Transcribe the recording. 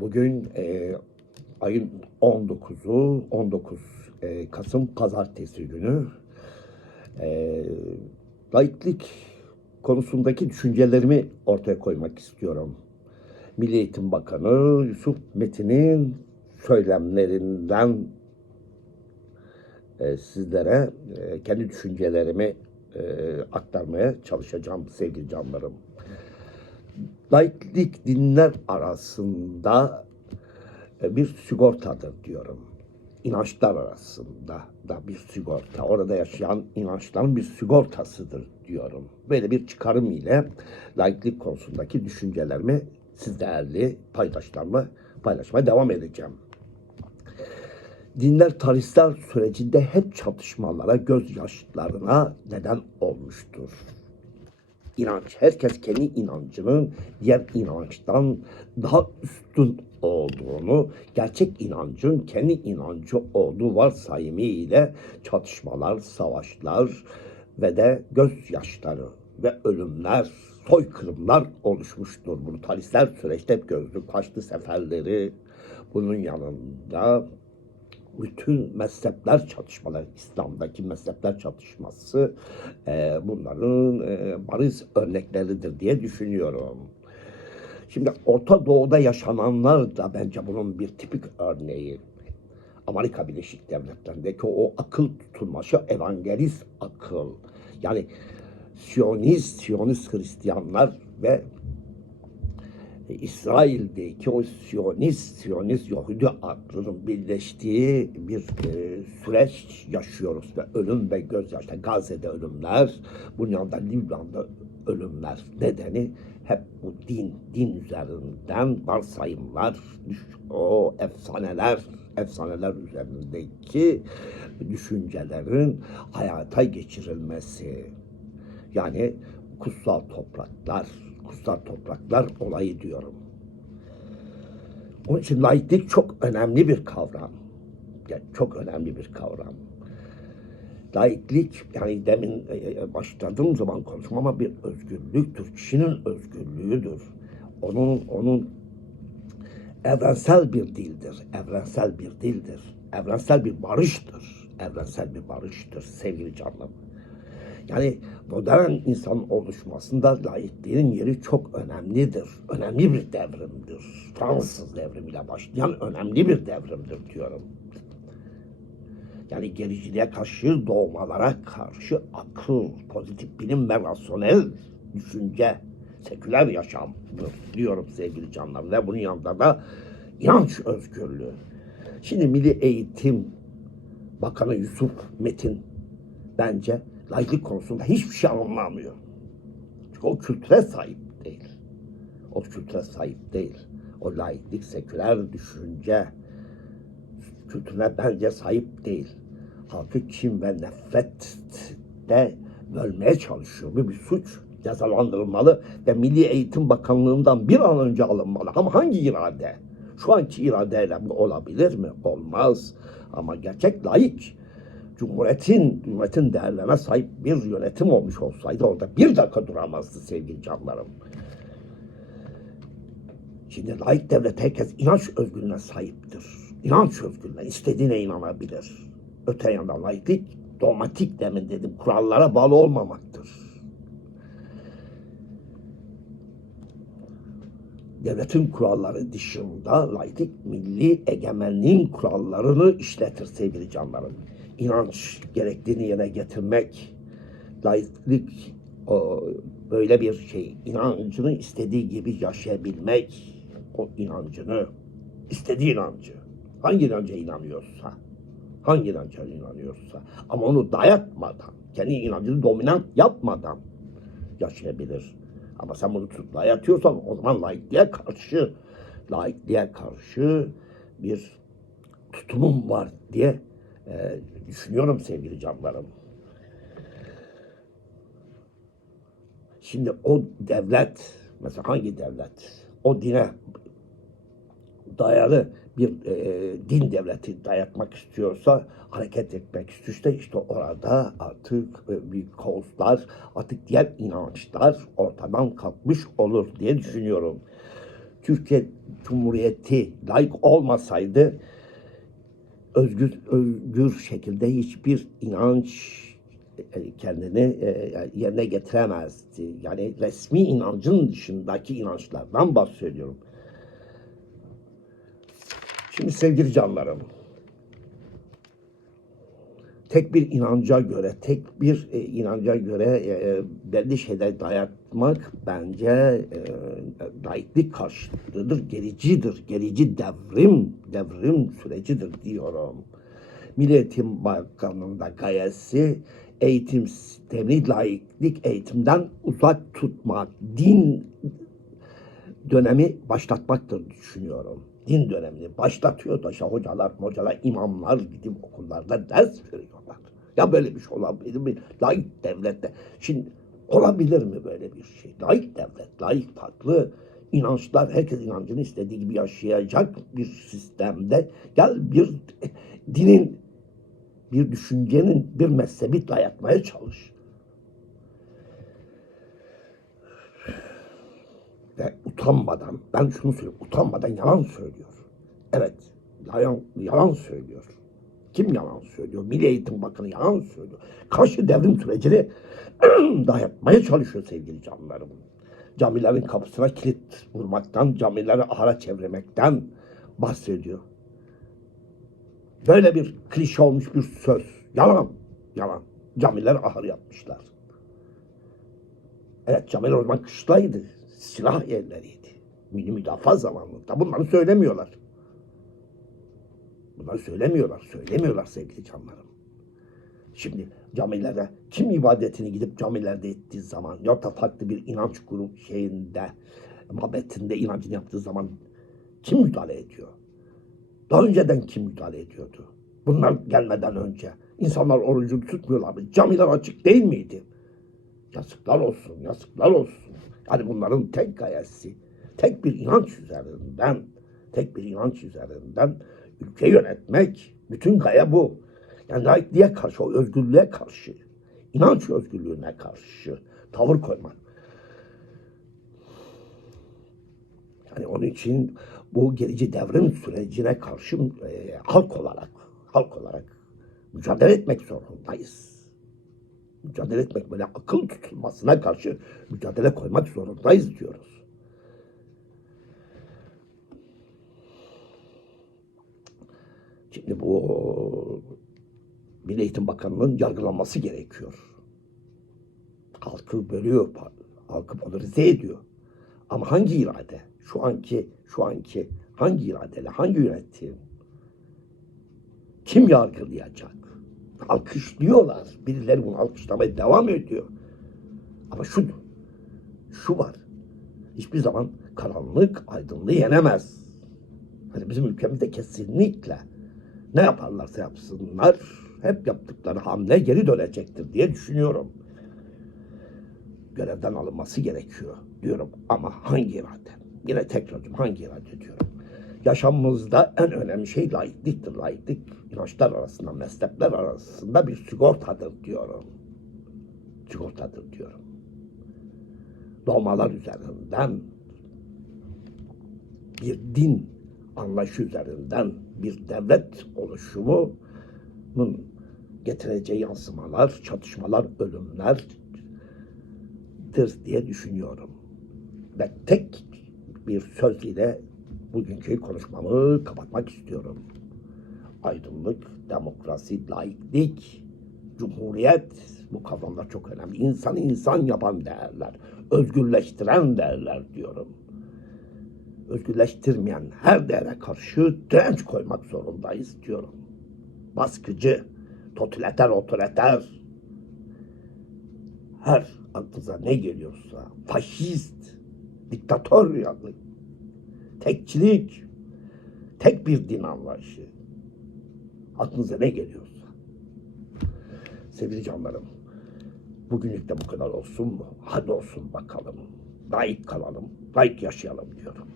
Bugün e, ayın 19'u, 19 e, Kasım Pazartesi günü. E, laiklik konusundaki düşüncelerimi ortaya koymak istiyorum. Milli Eğitim Bakanı Yusuf Metin'in söylemlerinden e, sizlere e, kendi düşüncelerimi e, aktarmaya çalışacağım sevgili canlarım. Laiklik dinler arasında e, bir sigortadır diyorum. İnançlar arasında da bir sigorta. Orada yaşayan inançların bir sigortasıdır diyorum. Böyle bir çıkarım ile laiklik konusundaki düşüncelerimi siz değerli paydaşlarımla paylaşmaya devam edeceğim. Dinler tarihsel sürecinde hep çatışmalara, gözyaşlarına neden olmuştur. İnanç, herkes kendi inancının diğer inançtan daha üstün olduğunu, gerçek inancın kendi inancı olduğu varsayımı ile çatışmalar, savaşlar ve de gözyaşları ve ölümler, soykırımlar oluşmuştur. Tarihsel süreçte hep gördük. Haçlı seferleri, bunun yanında bütün mezhepler çatışmaları, İslam'daki mezhepler çatışması e, bunların e, bariz örnekleridir diye düşünüyorum. Şimdi Orta Doğu'da yaşananlar da bence bunun bir tipik örneği. Amerika Birleşik Devletleri'ndeki o akıl tutulması evangelist akıl. Yani Siyonist, Siyonist Hristiyanlar ve İsrail'deki o Siyonist, Siyonist Yahudi aklının birleştiği bir e, süreç yaşıyoruz ve ölüm ve gözyaşı, Gazze'de ölümler, bunun yanında Lübnan'da ölümler nedeni hep bu din, din üzerinden varsayımlar, o efsaneler, efsaneler üzerindeki düşüncelerin hayata geçirilmesi. Yani kutsal topraklar, kutsal topraklar olayı diyorum. Onun için laiklik çok önemli bir kavram. Yani çok önemli bir kavram. Laiklik yani demin e, e, başladığım zaman konuşmam ama bir özgürlüktür. Kişinin özgürlüğüdür. Onun onun evrensel bir dildir. Evrensel bir dildir. Evrensel bir barıştır. Evrensel bir barıştır sevgili canlarım. Yani modern insan oluşmasında laikliğin yeri çok önemlidir. Önemli bir devrimdir. Fransız devrimiyle başlayan önemli bir devrimdir diyorum. Yani gericiliğe karşı, doğmalara karşı akıl, pozitif bilim ve rasyonel düşünce, seküler yaşamdır diyorum sevgili canlar. Ve bunun yanında da inanç özgürlüğü. Şimdi Milli Eğitim Bakanı Yusuf Metin bence laiklik konusunda hiçbir şey anlamıyor. Çünkü o kültüre sahip değil. O kültüre sahip değil. O laiklik, seküler düşünce kültürüne bence sahip değil. Halkı kim ve nefrette bölmeye çalışıyor. Bu bir suç. Cezalandırılmalı ve Milli Eğitim Bakanlığı'ndan bir an önce alınmalı. Ama hangi irade? Şu anki iradeyle bu olabilir mi? Olmaz. Ama gerçek laik, Cumhuriyetin, Cumhuriyetin değerlerine sahip bir yönetim olmuş olsaydı orada bir dakika duramazdı sevgili canlarım. Şimdi laik devlet herkes inanç özgürlüğüne sahiptir. İnanç özgürlüğüne, istediğine inanabilir. Öte yandan laiklik, dogmatik demin dedim, kurallara bağlı olmamaktır. devletin kuralları dışında laiklik milli egemenliğin kurallarını işletir sevgili canlarım. İnanç gerektiğini yerine getirmek, laiklik o, böyle bir şey, inancını istediği gibi yaşayabilmek, o inancını, istediği inancı, hangi inanca inanıyorsa, hangi inanca inanıyorsa ama onu dayatmadan, kendi inancını dominant yapmadan yaşayabilir. Ama sen bunu tutup dayatıyorsan o zaman laikliğe karşı, laikliğe karşı bir tutumum var diye e, düşünüyorum sevgili canlarım. Şimdi o devlet, mesela hangi devlet, o dine dayalı bir e, din devleti dayatmak istiyorsa, hareket etmek istiyorsa işte orada artık e, bir kaoslar, artık diğer inançlar ortadan kalkmış olur diye düşünüyorum. Türkiye Cumhuriyeti layık olmasaydı özgür özgür şekilde hiçbir inanç e, kendini e, yerine getiremezdi. Yani resmi inancın dışındaki inançlardan bahsediyorum. Şimdi sevgili canlarım, tek bir inanca göre, tek bir e, inanca göre e, belli şeyler dayatmak bence e, laiklik karşıtıdır, gericidir, gerici devrim, devrim sürecidir diyorum. Milli Eğitim Bakanlığı'nın da gayesi eğitim sistemini laiklik eğitimden uzak tutmak, din dönemi başlatmaktır düşünüyorum. Din dönemini başlatıyor da hocalar, hocalar, imamlar gidip okullarda ders veriyorlar. Ya böyle bir şey olabilir mi? Laik devlette. Şimdi olabilir mi böyle bir şey? Laik devlet, laik farklı inançlar, herkes inancını istediği gibi yaşayacak bir sistemde gel bir dinin, bir düşüncenin, bir mezhebi dayatmaya çalış. Ve utanmadan, ben şunu söylüyorum, utanmadan yalan söylüyor. Evet, yalan, yalan söylüyor. Kim yalan söylüyor? Milli Eğitim Bakanı yalan söylüyor. Karşı devrim sürecini dayatmaya çalışıyor sevgili canlarım. Camilerin kapısına kilit vurmaktan, camileri ahara çevirmekten bahsediyor. Böyle bir klişe olmuş bir söz. Yalan, yalan. Camiler ahır yapmışlar. Evet camiler o kışlaydı. Silah yerleriydi. Milli müdafaa zamanında. Bunları söylemiyorlar. Bunları söylemiyorlar. Söylemiyorlar sevgili canlarım. Şimdi camilere kim ibadetini gidip camilerde ettiği zaman ya da farklı bir inanç grubu şeyinde mabetinde inancını yaptığı zaman kim müdahale ediyor? Daha önceden kim müdahale ediyordu? Bunlar gelmeden önce. insanlar orucu tutmuyorlardı. Camiler açık değil miydi? Yazıklar olsun, yazıklar olsun. Yani bunların tek gayesi, tek bir inanç üzerinden, tek bir inanç üzerinden ülke yönetmek, bütün gaye bu. Yani laikliğe karşı, o özgürlüğe karşı, inanç özgürlüğüne karşı tavır koymak. Yani onun için bu gerici devrim sürecine karşı e, halk olarak, halk olarak mücadele etmek zorundayız mücadele etmek böyle akıl tutulmasına karşı mücadele koymak zorundayız diyoruz. Şimdi bu Milli Eğitim Bakanı'nın yargılanması gerekiyor. Halkı bölüyor, halkı polarize ediyor. Ama hangi irade? Şu anki, şu anki hangi iradeyle, hangi yönetim? Kim yargılayacak? Alkışlıyorlar. Birileri bunu alkışlamaya devam ediyor. Ama şu, şu var. Hiçbir zaman karanlık aydınlığı yenemez. Hani bizim ülkemizde kesinlikle ne yaparlarsa yapsınlar hep yaptıkları hamle geri dönecektir diye düşünüyorum. Görevden alınması gerekiyor diyorum ama hangi irade? Yine tekrar hangi irade diyorum yaşamımızda en önemli şey laikliktir. Laiklik inançlar arasında, mezhepler arasında bir sigortadır diyorum. Sigortadır diyorum. Doğmalar üzerinden bir din anlayışı üzerinden bir devlet oluşumunun getireceği yansımalar, çatışmalar, ölümlerdir diye düşünüyorum. Ve tek bir söz ile bugünkü konuşmamı kapatmak istiyorum. Aydınlık, demokrasi, laiklik, cumhuriyet bu kavramlar çok önemli. İnsan insan yapan değerler, özgürleştiren değerler diyorum. Özgürleştirmeyen her değere karşı direnç koymak zorundayız diyorum. Baskıcı, totaliter, otoriter, her aklınıza ne geliyorsa, faşist, diktatör yani tekçilik, tek bir din anlayışı. Aklınıza ne geliyorsa. Sevgili canlarım, bugünlük de bu kadar olsun mu? Hadi olsun bakalım. Layık kalalım, layık yaşayalım diyorum.